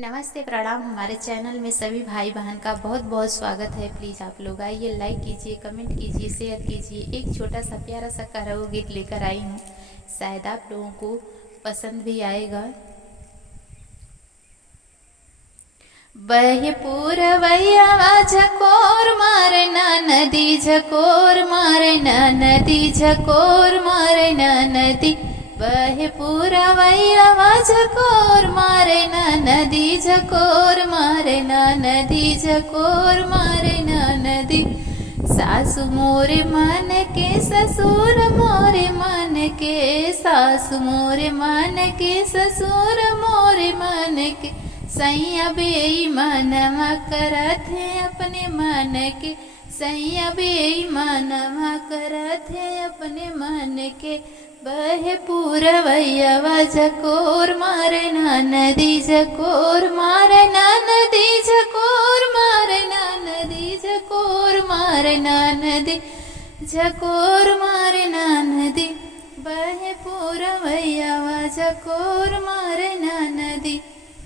नमस्ते प्रणाम। हमारे चैनल में सभी भाई बहन का बहुत बहुत स्वागत है। प्लीज़ आप लोग आइए, लाइक कीजिए, कमेंट कीजिए, शेयर कीजिए। एक छोटा सा प्यारा सा कराओ गीत लेकर आई हूँ, शायद आप लोगों को पसंद भी आएगा। बहे पूरवैया झकोर मारे ना नदी, झकोर मारे ना नदी, झकोर मारे ना नदी। बहे पूरवैया झकोर मारे ना नदी, झकोर मारे ना नदी, झकोर मारे ना नदी। सासु मोरे मन के ससुर मोरे मन के, सासु मोरे मन के ससुर मोरे मन के। सैया बेईमानवा करत है अपने मन के, सैया बेईमानवा करत है अपने मन के। बहे पूरवैया झकोर मारे ना नदी, झकोर मारे ना नदी, झकोर मारे ना नदी, झकोर मारे ना नदी, झकोर मारे ना नदी। बहे पूरवैया झकोर मारे ना नदी।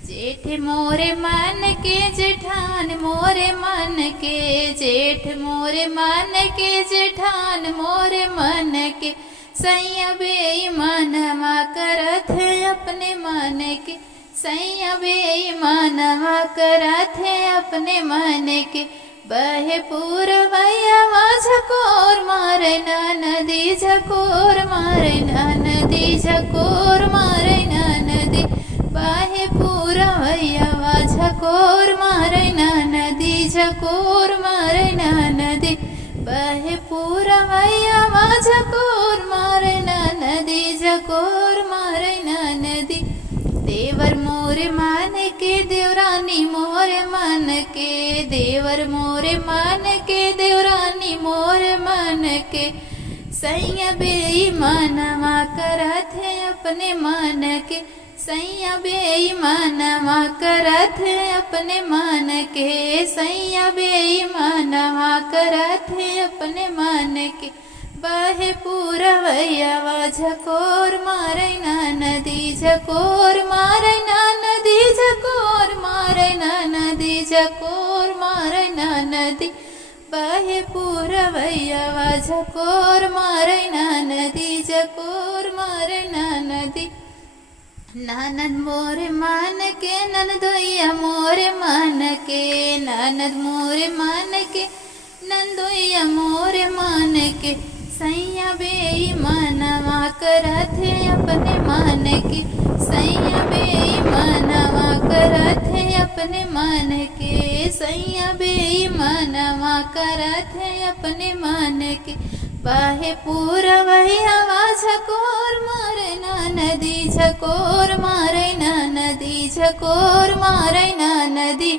जेठ मोरे मन के जेठान मोरे मन के, जेठ मोरे मन के जेठान मोरे मन के। सैया बेईमानवा करत है अपने मन के, सैया बेईमानवा करत है अपने मन के। बहे पूरवैया झकोर मारे ना नदी, झकोर मारे ना नदी, झकोर मारे ना नदी। बहे पूरवैया झकोर मारे ना नदी, झकोर मारे ना नदी। बहे पूरवैया झकोर मारे ना नदी, झकोर मारे ना नदी। देवर मोरे मन के देवरानी मोरे मन के, देवर मोरे मन के देवरानी मोरे मन के। सैया बेईमानवा करत है अपने मन के, सैया बेईमानवा करत है अपने मन के, सैया बेईमानवा करत है अपने मन के। बहे पूरवैया झकोर मारे ना नदी, झकोर मारे ना नदी, झकोर मारे ना नदी, झकोर मारे ना नदी। बहे पूरवैया झकोर मारे ना नदी, झकोर मारे ना नदी। ननद मोरे मन के ननदोइया मोरे मन के, ननद मोरे मन के नंदोइया मोरे मन के। सैया बेईमानवा करत है अपने मन के, सैया बेईमानवा करत है अपने मन के, सैया बेईमानवा करत है अपने मन के। बहे पूरवैया झकोर मारे ना नदी, झकोर मारे ना नदी, झकोर मारे ना नदी।